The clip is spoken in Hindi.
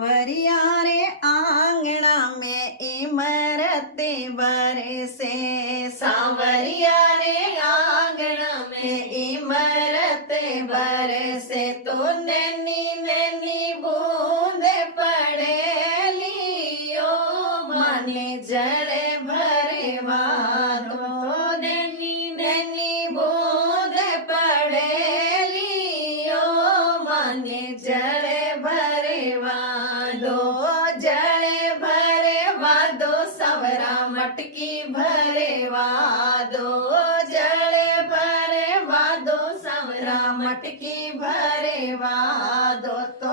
सांवरिया रे आंगना में इमरते बरसे सांवरिया रे आंगना में इमरते बरसे तो नैनी नैनी बूंद पड़ेली ओ माने जड़े भरे वादो नैनी नैनी बूंद पड़ेली ओ माने जड़े भरे वादो जड़े भरे वादो सवरा मटकी भरे वादो जड़े भरे वादो सवरा मटकी भरे वादो तो